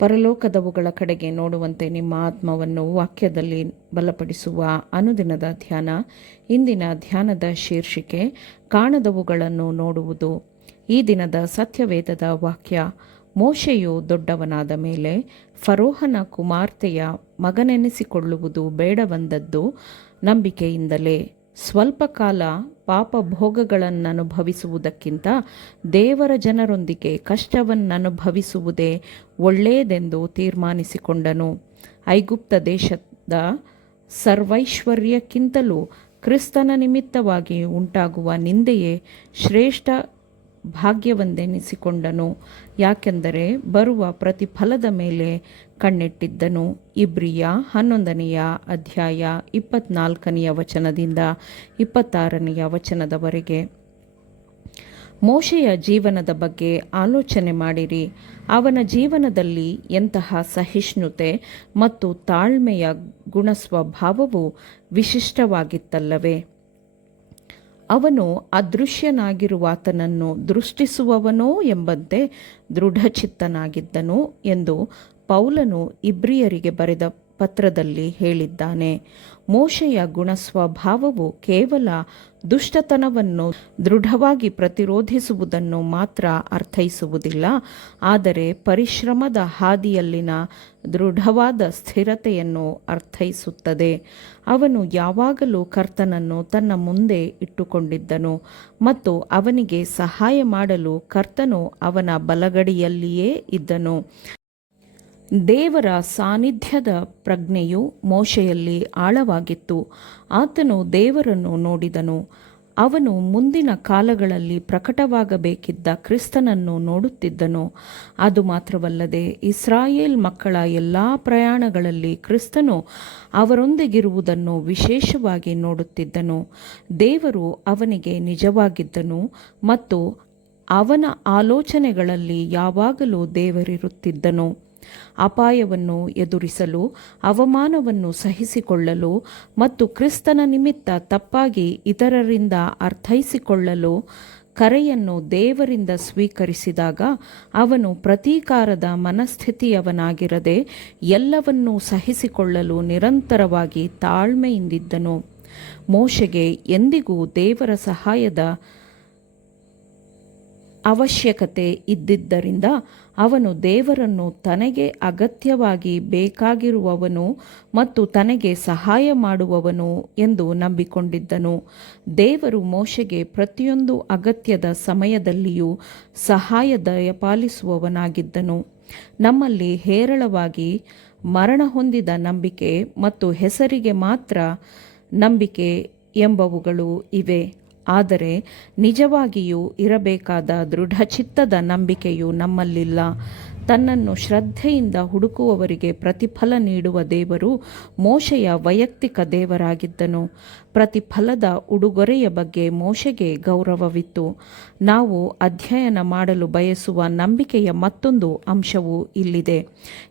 ಪರಲೋಕದವುಗಳ ಕಡೆಗೆ ನೋಡುವಂತೆ ನಿಮ್ಮ ಆತ್ಮವನ್ನು ವಾಕ್ಯದಲ್ಲಿ ಬಲಪಡಿಸುವ ಅನುದಿನದ ಧ್ಯಾನ. ಇಂದಿನ ಧ್ಯಾನದ ಶೀರ್ಷಿಕೆ ಕಾಣದವುಗಳನ್ನು ನೋಡುವುದು. ಈ ದಿನದ ಸತ್ಯವೇದದ ವಾಕ್ಯ: ಮೋಶೆಯು ದೊಡ್ಡವನಾದ ಮೇಲೆ ಫರೋಹನ ಕುಮಾರ್ತೆಯ ಮಗನೆನಿಸಿಕೊಳ್ಳುವುದು ಬೇಡವೆಂದದ್ದು ನಂಬಿಕೆಯಿಂದಲೇ. ಸ್ವಲ್ಪ ಕಾಲ ಪಾಪಭೋಗಗಳನ್ನನುಭವಿಸುವುದಕ್ಕಿಂತ ದೇವರ ಜನರೊಂದಿಗೆ ಕಷ್ಟವನ್ನನುಭವಿಸುವುದೇ ಒಳ್ಳೆಯದೆಂದು ತೀರ್ಮಾನಿಸಿಕೊಂಡನು. ಐಗುಪ್ತ ದೇಶದ ಸರ್ವೈಶ್ವರ್ಯಕ್ಕಿಂತಲೂ ಕ್ರಿಸ್ತನ ನಿಮಿತ್ತವಾಗಿ ಉಂಟಾಗುವ ನಿಂದೆಯೇ ಶ್ರೇಷ್ಠ ಭಾಗ್ಯವೆಂದೆನಿಸಿಕೊಂಡನು. ಯಾಕೆಂದರೆ ಬರುವ ಪ್ರತಿಫಲದ ಮೇಲೆ ಕಣ್ಣಿಟ್ಟಿದ್ದನು. ಇಬ್ರಿಯ 11ನೇ ಅಧ್ಯಾಯ 24ನೇ ವಚನದಿಂದ 26ನೇ ವಚನದವರೆಗೆ. ಮೋಶೆಯ ಜೀವನದ ಬಗ್ಗೆ ಆಲೋಚನೆ ಮಾಡಿರಿ. ಅವನ ಜೀವನದಲ್ಲಿ ಎಂತಹ ಸಹಿಷ್ಣುತೆ ಮತ್ತು ತಾಳ್ಮೆಯ ಗುಣಸ್ವಭಾವವು ವಿಶಿಷ್ಟವಾಗಿತ್ತಲ್ಲವೇ. ಅವನು ಅದೃಶ್ಯನಾಗಿರುವಾತನನ್ನು ದೃಷ್ಟಿಸುವವನೋ ಎಂಬಂತೆ ದೃಢಚಿತ್ತನಾಗಿದ್ದನು ಎಂದು ಪೌಲನು ಇಬ್ರಿಯರಿಗೆ ಬರೆದ ಪತ್ರದಲ್ಲಿ ಹೇಳಿದ್ದಾನೆ. ಮೋಶೆಯ ಗುಣಸ್ವಭಾವವು ಕೇವಲ ದುಷ್ಟತನವನ್ನು ದೃಢವಾಗಿ ಪ್ರತಿರೋಧಿಸುವುದನ್ನು ಮಾತ್ರ ಅರ್ಥೈಸುವುದಿಲ್ಲ, ಆದರೆ ಪರಿಶ್ರಮದ ಹಾದಿಯಲ್ಲಿನ ದೃಢವಾದ ಸ್ಥಿರತೆಯನ್ನು ಅರ್ಥೈಸುತ್ತದೆ. ಅವನು ಯಾವಾಗಲೂ ಕರ್ತನನ್ನು ತನ್ನ ಮುಂದೆ ಇಟ್ಟುಕೊಂಡಿದ್ದನು ಮತ್ತು ಅವನಿಗೆ ಸಹಾಯ ಮಾಡಲು ಕರ್ತನು ಅವನ ಬಲಗಡೆಯಲ್ಲಿಯೇ ಇದ್ದನು. ದೇವರ ಸಾನ್ನಿಧ್ಯದ ಪ್ರಜ್ಞೆಯು ಮೋಶೆಯಲ್ಲಿ ಆಳವಾಗಿತ್ತು. ಆತನು ದೇವರನ್ನು ನೋಡಿದನು. ಅವನು ಮುಂದಿನ ಕಾಲಗಳಲ್ಲಿ ಪ್ರಕಟವಾಗಬೇಕಿದ್ದ ಕ್ರಿಸ್ತನನ್ನು ನೋಡುತ್ತಿದ್ದನು. ಅದು ಮಾತ್ರವಲ್ಲದೆ ಇಸ್ರಾಯೇಲ್ ಮಕ್ಕಳ ಎಲ್ಲ ಪ್ರಯಾಣಗಳಲ್ಲಿ ಕ್ರಿಸ್ತನು ಅವರೊಂದಿಗಿರುವುದನ್ನು ವಿಶೇಷವಾಗಿ ನೋಡುತ್ತಿದ್ದನು. ದೇವರು ಅವನಿಗೆ ನಿಜವಾಗಿದ್ದನು ಮತ್ತು ಅವನ ಆಲೋಚನೆಗಳಲ್ಲಿ ಯಾವಾಗಲೂ ದೇವರಿರುತ್ತಿದ್ದನು. ಅಪಾಯವನ್ನು ಎದುರಿಸಲು, ಅವಮಾನವನ್ನು ಸಹಿಸಿಕೊಳ್ಳಲು ಮತ್ತು ಕ್ರಿಸ್ತನ ನಿಮಿತ್ತ ತಪ್ಪಾಗಿ ಇತರರಿಂದ ಅರ್ಥೈಸಿಕೊಳ್ಳಲು ಕರೆಯನ್ನು ದೇವರಿಂದ ಸ್ವೀಕರಿಸಿದಾಗ ಅವನು ಪ್ರತೀಕಾರದ ಮನಸ್ಥಿತಿಯವನಾಗಿರದೆ ಎಲ್ಲವನ್ನೂ ಸಹಿಸಿಕೊಳ್ಳಲು ನಿರಂತರವಾಗಿ ತಾಳ್ಮೆಯಿಂದಿದ್ದನು. ಮೋಶೆಗೆ ಎಂದಿಗೂ ದೇವರ ಸಹಾಯದ ಅವಶ್ಯಕತೆ ಇದ್ದಿದ್ದರಿಂದ ಅವನು ದೇವರನ್ನು ತನಗೆ ಅಗತ್ಯವಾಗಿ ಬೇಕಾಗಿರುವವನು ಮತ್ತು ತನಗೆ ಸಹಾಯ ಮಾಡುವವನು ಎಂದು ನಂಬಿಕೊಂಡಿದ್ದನು. ದೇವರು ಮೋಶೆಗೆ ಪ್ರತಿಯೊಂದು ಅಗತ್ಯದ ಸಮಯದಲ್ಲಿಯೂ ಸಹಾಯ ದಯಪಾಲಿಸುವವನಾಗಿದ್ದನು. ನಮ್ಮಲ್ಲಿ ಹೇರಳವಾಗಿ ಮರಣ ಹೊಂದಿದ ನಂಬಿಕೆ ಮತ್ತು ಹೆಸರಿಗೆ ಮಾತ್ರ ನಂಬಿಕೆ ಎಂಬವುಗಳು ಇವೆ. ಆದರೆ ನಿಜವಾಗಿಯೂ ಇರಬೇಕಾದ ದೃಢಚಿತ್ತದ ನಂಬಿಕೆಯು ನಮ್ಮಲ್ಲಿಲ್ಲ. ತನ್ನನ್ನು ಶ್ರದ್ಧೆಯಿಂದ ಹುಡುಕುವವರಿಗೆ ಪ್ರತಿಫಲ ನೀಡುವ ದೇವರು ಮೋಶೆಯ ವೈಯಕ್ತಿಕ ದೇವರಾಗಿದ್ದನು. ಪ್ರತಿಫಲದ ಉಡುಗೊರೆಯ ಬಗ್ಗೆ ಮೋಶೆಗೆ ಗೌರವವಿತ್ತು. ನಾವು ಅಧ್ಯಯನ ಮಾಡಲು ಬಯಸುವ ನಂಬಿಕೆಯ ಮತ್ತೊಂದು ಅಂಶವೂ ಇಲ್ಲಿದೆ.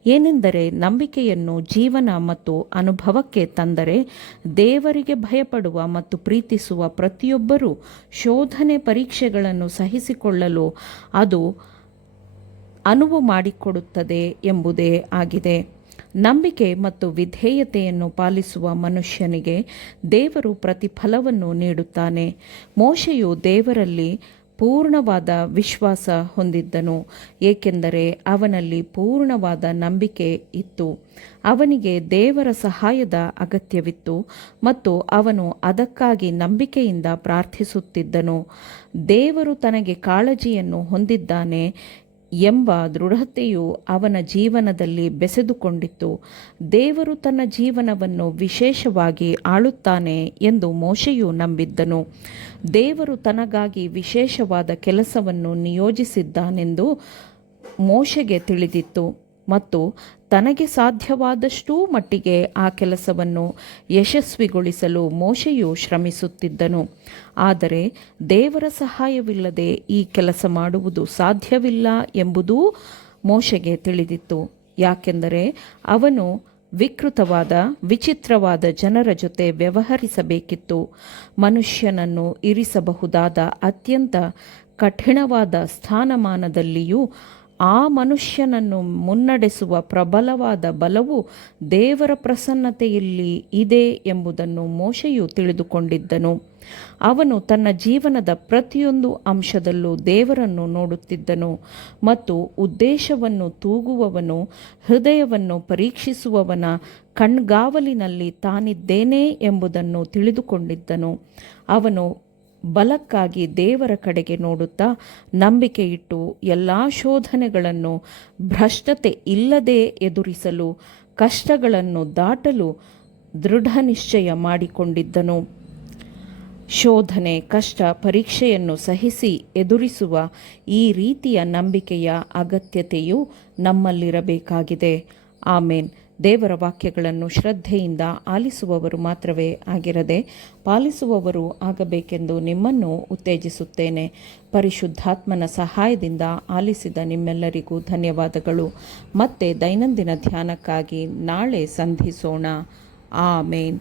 ಏನೆಂದರೆ, ನಂಬಿಕೆಯನ್ನು ಜೀವನ ಮತ್ತು ಅನುಭವಕ್ಕೆ ತಂದರೆ ದೇವರಿಗೆ ಭಯಪಡುವ ಮತ್ತು ಪ್ರೀತಿಸುವ ಪ್ರತಿಯೊಬ್ಬರೂ ಶೋಧನೆ ಪರೀಕ್ಷೆಗಳನ್ನು ಸಹಿಸಿಕೊಳ್ಳಲು ಅದು ಅನುವು ಮಾಡಿಕೊಡುತ್ತದೆ ಎಂಬುದೇ ಆಗಿದೆ. ನಂಬಿಕೆ ಮತ್ತು ವಿಧೇಯತೆಯನ್ನು ಪಾಲಿಸುವ ಮನುಷ್ಯನಿಗೆ ದೇವರು ಪ್ರತಿಫಲವನ್ನು ನೀಡುತ್ತಾನೆ. ಮೋಶೆಯು ದೇವರಲ್ಲಿ ಪೂರ್ಣವಾದ ವಿಶ್ವಾಸ ಹೊಂದಿದ್ದನು, ಏಕೆಂದರೆ ಅವನಲ್ಲಿ ಪೂರ್ಣವಾದ ನಂಬಿಕೆ ಇತ್ತು. ಅವನಿಗೆ ದೇವರ ಸಹಾಯದ ಅಗತ್ಯವಿತ್ತು ಮತ್ತು ಅವನು ಅದಕ್ಕಾಗಿ ನಂಬಿಕೆಯಿಂದ ಪ್ರಾರ್ಥಿಸುತ್ತಿದ್ದನು. ದೇವರು ತನಗೆ ಕಾಳಜಿಯನ್ನು ಹೊಂದಿದ್ದಾನೆ ಎಂಬ ದೃಢತೆಯು ಅವನ ಜೀವನದಲ್ಲಿ ಬೆಸೆದುಕೊಂಡಿತ್ತು. ದೇವರು ತನ್ನ ಜೀವನವನ್ನು ವಿಶೇಷವಾಗಿ ಆಳುತ್ತಾನೆ ಎಂದು ಮೋಶೆಯು ನಂಬಿದ್ದನು. ದೇವರು ತನಗಾಗಿ ವಿಶೇಷವಾದ ಕೆಲಸವನ್ನು ನಿಯೋಜಿಸಿದ್ದಾನೆಂದು ಮೋಶೆಗೆ ತಿಳಿದಿತ್ತು ಮತ್ತು ತನಗೆ ಸಾಧ್ಯವಾದಷ್ಟೂ ಮಟ್ಟಿಗೆ ಆ ಕೆಲಸವನ್ನು ಯಶಸ್ವಿಗೊಳಿಸಲು ಮೋಶೆಯು ಶ್ರಮಿಸುತ್ತಿದ್ದನು. ಆದರೆ ದೇವರ ಸಹಾಯವಿಲ್ಲದೆ ಈ ಕೆಲಸ ಮಾಡುವುದು ಸಾಧ್ಯವಿಲ್ಲ ಎಂಬುದೂ ಮೋಶೆಗೆ ತಿಳಿದಿತ್ತು. ಯಾಕೆಂದರೆ ಅವನು ವಿಚಿತ್ರವಾದ ಜನರ ಜೊತೆ ವ್ಯವಹರಿಸಬೇಕಿತ್ತು. ಮನುಷ್ಯನನ್ನು ಇರಿಸಬಹುದಾದ ಅತ್ಯಂತ ಕಠಿಣವಾದ ಸ್ಥಾನಮಾನದಲ್ಲಿಯೂ ಆ ಮನುಷ್ಯನನ್ನು ಮುನ್ನಡೆಸುವ ಪ್ರಬಲವಾದ ಬಲವು ದೇವರ ಪ್ರಸನ್ನತೆಯಲ್ಲಿ ಇದೆ ಎಂಬುದನ್ನು ಮೋಶೆಯು ತಿಳಿದುಕೊಂಡಿದ್ದನು. ಅವನು ತನ್ನ ಜೀವನದ ಪ್ರತಿಯೊಂದು ಅಂಶದಲ್ಲೂ ದೇವರನ್ನು ನೋಡುತ್ತಿದ್ದನು ಮತ್ತು ಉದ್ದೇಶವನ್ನು ತೂಗುವವನು, ಹೃದಯವನ್ನು ಪರೀಕ್ಷಿಸುವವನ ಕಣ್ಗಾವಲಿನಲ್ಲಿ ತಾನಿದ್ದೇನೆ ಎಂಬುದನ್ನು ತಿಳಿದುಕೊಂಡಿದ್ದನು. ಅವನು ಬಲಕ್ಕಾಗಿ ದೇವರ ಕಡೆಗೆ ನೋಡುತ್ತಾ ನಂಬಿಕೆಯಿಟ್ಟು ಎಲ್ಲ ಶೋಧನೆಗಳನ್ನು ಭ್ರಷ್ಟತೆ ಇಲ್ಲದೆ ಎದುರಿಸಲು, ಕಷ್ಟಗಳನ್ನು ದಾಟಲು ದೃಢ ನಿಶ್ಚಯ ಮಾಡಿಕೊಂಡಿದ್ದನು. ಶೋಧನೆ, ಕಷ್ಟ, ಪರೀಕ್ಷೆಯನ್ನು ಸಹಿಸಿ ಎದುರಿಸುವ ಈ ರೀತಿಯ ನಂಬಿಕೆಯ ಅಗತ್ಯತೆಯು ನಮ್ಮಲ್ಲಿರಬೇಕಾಗಿದೆ. ಆಮೇನ್. ದೇವರ ವಾಕ್ಯಗಳನ್ನು ಶ್ರದ್ಧೆಯಿಂದ ಆಲಿಸುವವರು ಮಾತ್ರವೇ ಆಗಿರದೆ ಪಾಲಿಸುವವರು ಆಗಬೇಕೆಂದು ನಿಮ್ಮನ್ನು ಉತ್ತೇಜಿಸುತ್ತೇನೆ. ಪರಿಶುದ್ಧಾತ್ಮನ ಸಹಾಯದಿಂದ ಆಲಿಸಿದ ನಿಮ್ಮೆಲ್ಲರಿಗೂ ಧನ್ಯವಾದಗಳು. ಮತ್ತೆ ದೈನಂದಿನ ಧ್ಯಾನಕ್ಕಾಗಿ ನಾಳೆ ಸಂಧಿಸೋಣ. ಆಮೇನ್.